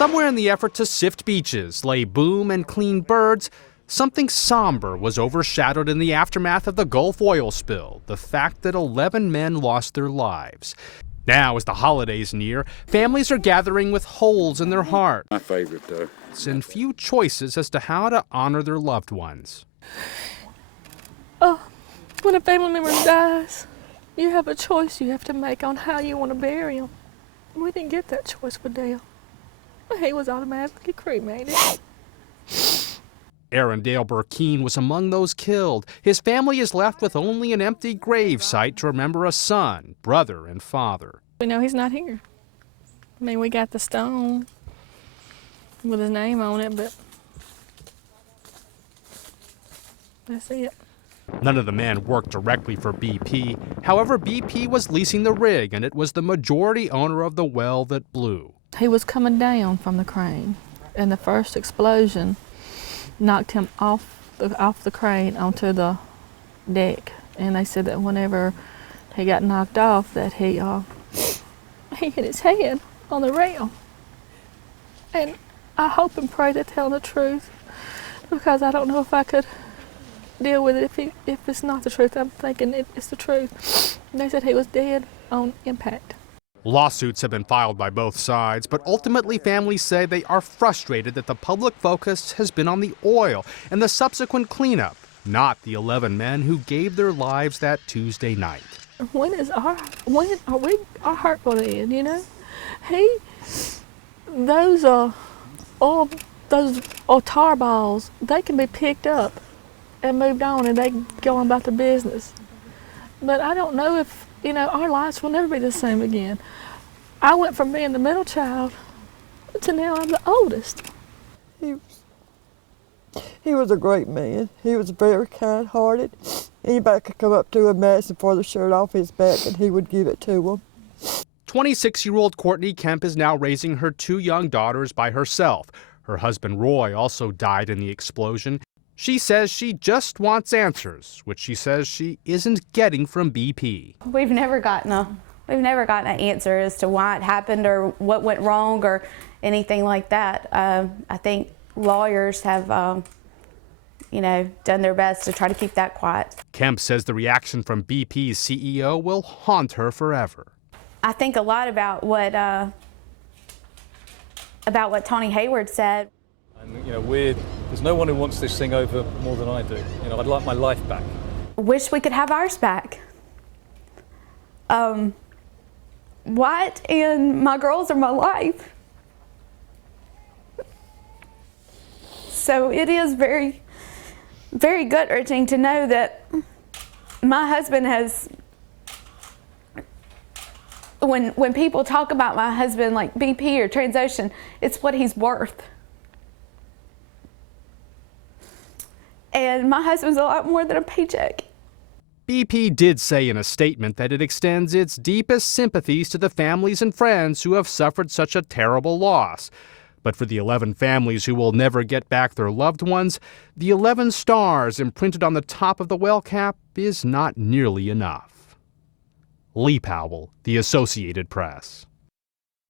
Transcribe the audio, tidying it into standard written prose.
Somewhere in the effort to sift beaches, lay boom, and clean birds, something somber was overshadowed in the aftermath of the Gulf oil spill, the fact that 11 men lost their lives. Now, as the holidays near, families are gathering with holes in their heart. My favorite, though. And few choices as to how to honor their loved ones. Oh, when a family member dies, you have a choice you have to make on how you want to bury him. We didn't get that choice with Dale. He was automatically cremated. Aaron Dale BURKEEN was among those killed. His family is left with only an empty grave site to remember a son, brother, and father. We know he's not here. I mean, we got the stone with his name on it, but that's it. None of the men worked directly for BP. However, BP was leasing the rig, and it was the majority owner of the well that blew. He was coming down from the crane, and the first explosion knocked him off the crane onto the deck. And they said that whenever he got knocked off, that he hit his head on the rail. And I hope and pray they're telling the truth, because I don't know if I could deal with it if it's not the truth. I'm thinking it's the truth. And they said he was dead on impact. Lawsuits have been filed by both sides, but ultimately families say they are frustrated that the public focus has been on the oil and the subsequent cleanup, not the 11 men who gave their lives that Tuesday night. When are our heart going to end, you know? Those tar balls, they can be picked up and moved on, and they go on about their business. But I don't know if, our lives will never be the same again. I went from being the middle child to now I'm the oldest. He was a great man. He was very kind-hearted. Anybody could come up to him, ask him for the shirt off his back, and he would give it to them. 26-year-old COURTNEY KEMP is now raising her 2 young daughters by herself. Her husband Roy also died in the explosion. She says she just wants answers, which she says she isn't getting from BP. We've never gotten an answer as to why it happened or what went wrong or anything like that. I think lawyers have, done their best to try to keep that quiet. KEMP says the reaction from BP's CEO will haunt her forever. I think a lot about what Tony Hayward said. And, there's no one who wants this thing over more than I do. I'd like my life back. Wish we could have ours back. Wyatt and my girls are my life. So it is very, very gut-wrenching to know that my husband has, when people talk about my husband like BP or Transocean, it's what he's worth. And my husband's a lot more than a paycheck. BP did say in a statement that it extends its deepest sympathies to the families and friends who have suffered such a terrible loss. But for the 11 families who will never get back their loved ones, the 11 stars imprinted on the top of the well cap is not nearly enough. Lee Powell, The Associated Press.